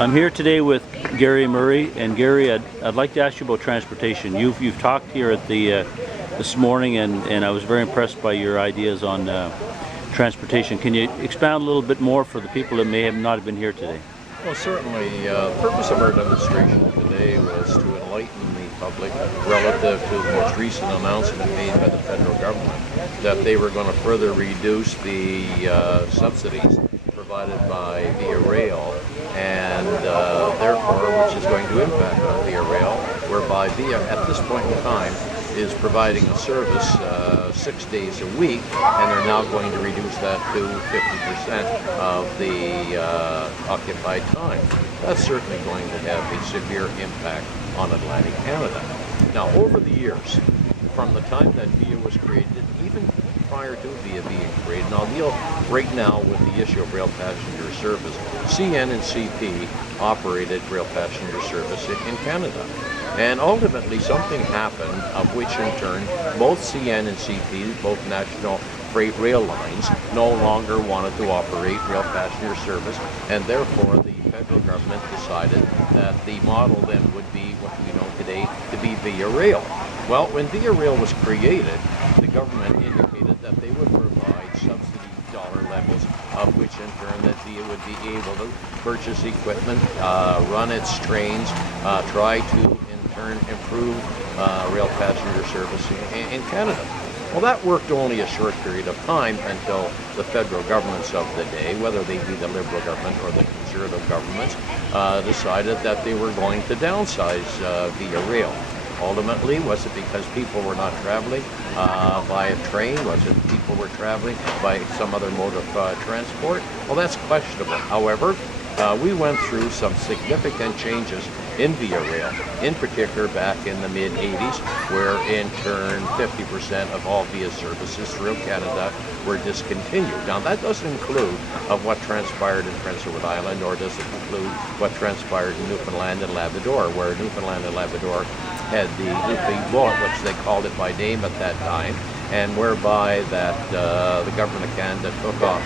I'm here today with Garry Murray, and Garry, I'd like to ask you about transportation. You've talked here at the this morning, and I was very impressed by your ideas on transportation. Can you expound a little bit more for the people that may have not been here today? Well, certainly. The purpose of our demonstration today was to enlighten the public relative to the most recent announcement made by the federal government that they were going to further reduce the subsidies provided by Via Rail, and therefore, which is going to impact on Via Rail, whereby Via at this point in time is providing a service 6 days a week, and they're now going to reduce that to 50% of the occupied time. That's certainly going to have a severe impact on Atlantic Canada. Now, over the years, from the time that Via was created, even prior to Via being created, and I'll deal right now with the issue of rail passenger service, CN and CP operated rail passenger service in Canada. And ultimately something happened of which in turn both CN and CP, both national freight rail lines, no longer wanted to operate rail passenger service, and therefore the federal government decided that the model then would be what we know today to be Via Rail. Well, when Via Rail was created, the government indicated that they would provide subsidy dollar levels, of which in turn that Via would be able to purchase equipment, run its trains, try to improve rail passenger service in Canada. Well, that worked only a short period of time until the federal governments of the day, whether they be the Liberal government or the Conservative governments, decided that they were going to downsize Via Rail. Ultimately, was it because people were not traveling by a train? Was it people were traveling by some other mode of transport? Well, that's questionable. However, we went through some significant changes in Via Rail, in particular back in the mid-'80s, where in turn 50% of all Via services throughout Canada were discontinued. Now that doesn't include of what transpired in Prince Edward Island, nor does it include what transpired in Newfoundland and Labrador, where Newfoundland and Labrador had the Newfoundland Bullet, which they called it by name at that time, and whereby that the government of Canada took off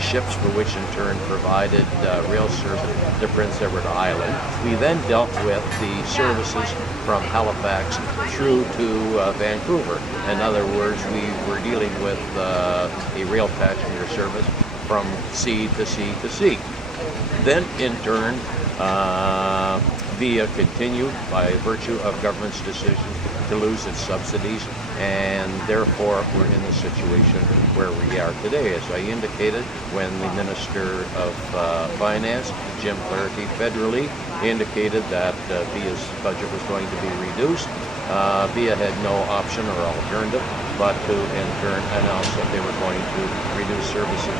ships for which in turn provided rail service to Prince Edward Island. We then dealt with the services from Halifax through to Vancouver. In other words, we were dealing with a rail passenger service from sea to sea to sea. Then in turn, Via continued by virtue of government's decision to lose its subsidies, and therefore we're in the situation where we are today. As I indicated, when the Minister of Finance, Jim Clarity, federally indicated that Via's budget was going to be reduced, Via had no option or alternative but to in turn announce that they were going to reduce services.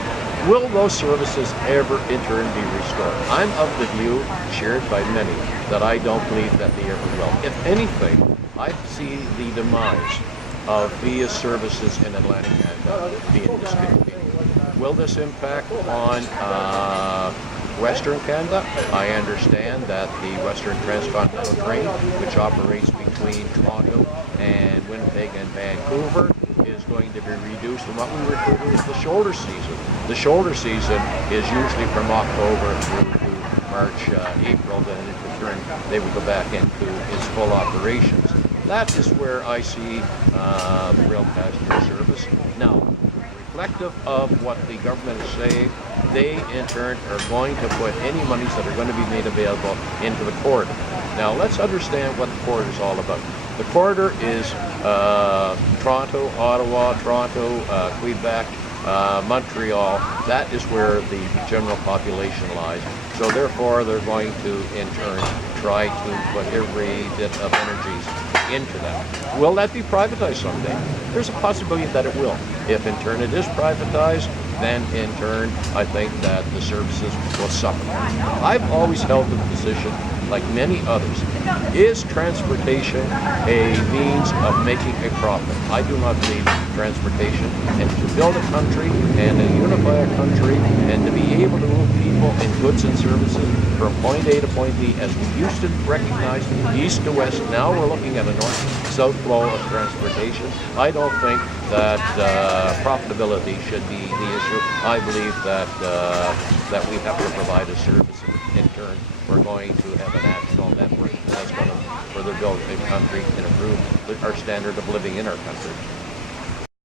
Will those services ever in turn be restored? I'm of the view, shared by many, that I don't believe that they ever will. If anything, I see the demise of Via services in Atlantic Canada being discontinued. Will this impact on Western Canada? I understand that the Western Transcontinental Train, which operates between Toronto and Winnipeg and Vancouver, is going to be reduced to what we refer to as the shoulder season. The shoulder season is usually from October through to March, April, then in turn they would go back into its full operations. That is where I see the rail passenger service. Now, reflective of what the government is saying, they in turn are going to put any monies that are going to be made available into the corridor. Now, let's understand what the corridor is all about. The corridor is Toronto, Ottawa, Toronto, Quebec, Montreal. That is where the general population lies. So therefore, they're going to, in turn, try to put every bit of energies into that. Will that be privatized someday? There's a possibility that it will. If in turn it is privatized, then in turn I think that the services will suffer. I've always held the position, like many others, is transportation a means of making a profit? I do not believe transportation, and to build a country and to unify a country and to be be able to move people and goods and services from point A to point B, as we used to recognize east to west. Now we're looking at a north-south flow of transportation. I don't think that profitability should be the issue. I believe that that we have to provide a service. In turn, we're going to have a national network that's going to further build a country and improve our standard of living in our country.